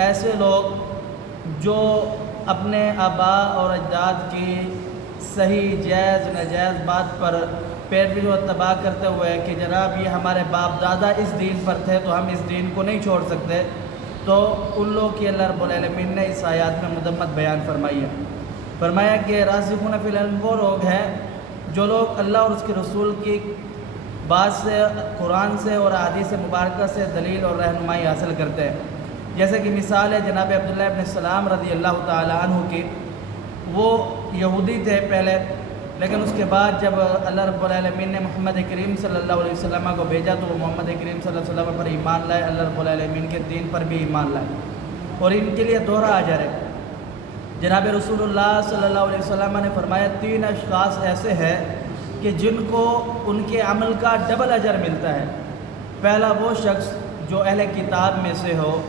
ایسے لوگ جو اپنے آباء اور اجداد کی صحیح جائز ناجائز بات پر پیروی و اتباع کرتے ہوئے کہ جناب یہ ہمارے باپ دادا اس دین پر تھے تو ہم اس دین کو نہیں چھوڑ سکتے، تو ان لوگوں کی اللہ رب العالمین نے اس آیات میں مذمت بیان فرمائی ہے۔ فرمایا کہ راسخون فی العلم وہ لوگ ہیں جو لوگ اللہ اور اس کے رسول کی بات سے، قرآن سے اور احادیث مبارکہ سے دلیل اور رہنمائی حاصل کرتے ہیں۔ جیسے کہ مثال ہے جناب عبداللہ ابن السلام رضی اللہ تعالی عنہ کی، وہ یہودی تھے پہلے، لیکن اس کے بعد جب اللہ رب العالمین نے محمد کریم صلی اللہ علیہ وسلم کو بھیجا تو وہ محمد کریم صلی اللہ علیہ وسلم پر ایمان لائے، اللہ رب العالمین کے دین پر بھی ایمان لائے، اور ان کے لیے دوہرا اجر ہے۔ جناب رسول اللہ صلی اللہ علیہ وسلم نے فرمایا 3 اشخاص ایسے ہیں کہ جن کو ان کے عمل کا ڈبل اجر ملتا ہے۔ پہلا وہ شخص جو اہل کتاب میں سے ہو،